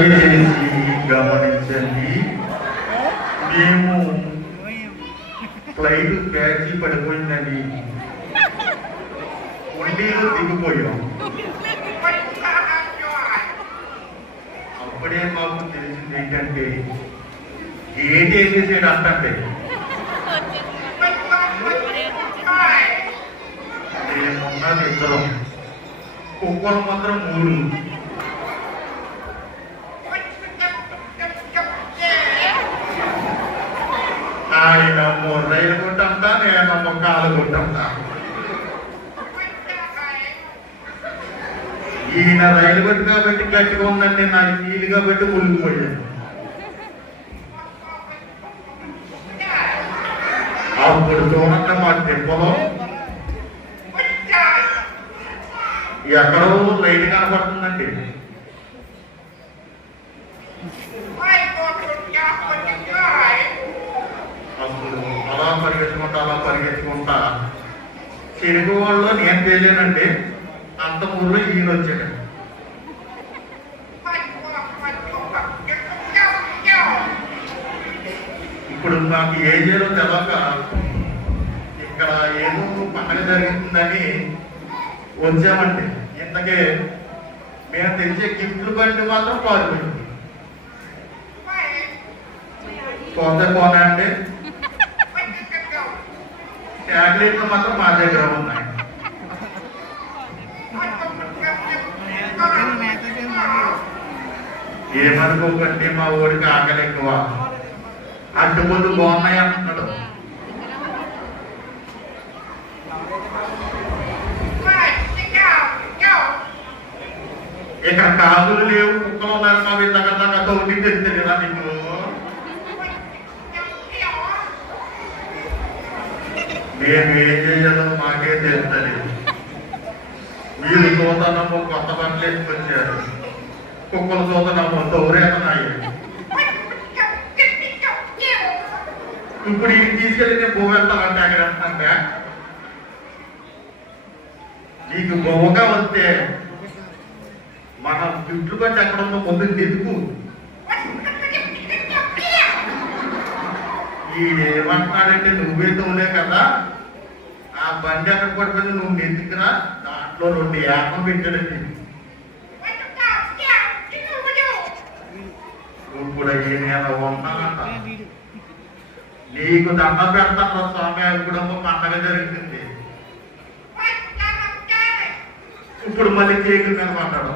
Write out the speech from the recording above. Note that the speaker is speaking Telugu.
దయచేసి గమనించండి, మేము ఫ్లైట్ క్యాచి పడిపోయిందని ఉండీలు దిగిపోయాం. అప్పుడే మాకు తెలిసింది ఏంటంటే గేట్ వేసేసాడు అంటే మేమున్నది ఇద్దరం, కుక్కలు మాత్రం 3. ఆయన రైలు కొట్టంతా, నేనమ్మ కాలు కొట్టంతా. ఈయన రైలు కొట్టి కాబట్టి గట్టిగా ఉందండి, నాకు నీళ్ళు కాబట్టి మునిగిపోయాను. అప్పుడు చూడండి మా టెంపులో ఎక్కడో లైట్ కనపడుతుందండి. అప్పుడు అలా పరిగెత్తుకుంటా చెరుకు వాళ్ళు నేను తెలియనండి, అంత ఊళ్ళో ఈయన వచ్చాడు. ఇప్పుడు నాకు ఏ చేయాలో తెలియక ఇక్కడ ఏదో పండగ జరుగుతుందని వచ్చామండి. ఇంతకే మేము తెచ్చే గిఫ్ట్లు బండి మాత్రం పారిపోయింది. పోనా అండి, చాక్లెట్లు మాత్రం మా దగ్గర ఉన్నాయి. ఏమనుకోకండి, మా ఊరికి ఆకలి ఎక్కువ. అడ్డుపొద్దు బాగున్నాయి అంటున్నాడు. ఇక్కడ కాదులు లేవు, కుక్కలు ఉన్నారు. మా దగ్గర తోటి తెలిస్తే కదా మీకు. మేము ఏం చేయాలో మాకే తెలుస్తుంది. మీరు చూతనము కొత్త బట్టలు వేసుకొచ్చారు, కుక్కలు చూతనము దౌరేతనాయి. ఇప్పుడు ఇది తీసుకెళ్ళి నేను బొమ్మ వెళ్తానంటే అక్కడ అంటే నీకు బొమ్మగా వస్తే మనం గిఫ్ట్లు బట్టి ఎక్కడ ఉందో ముందు తెదుకు. ఈడేమంటున్నాడంటే నువ్వే తోలే కదా, ఆ బండి అక్కడ పడిపోయింది, నువ్వు నెత్తుకురా, దాంట్లో 2 యాపం పెట్టాడండి. ఇప్పుడు నేను ఉన్నానంట, నీకు దండ పెడతాను స్వామి, అవి కూడా పండగ జరుగుతుంది. ఇప్పుడు మళ్ళీ చేతులు కనపడ్డాడు.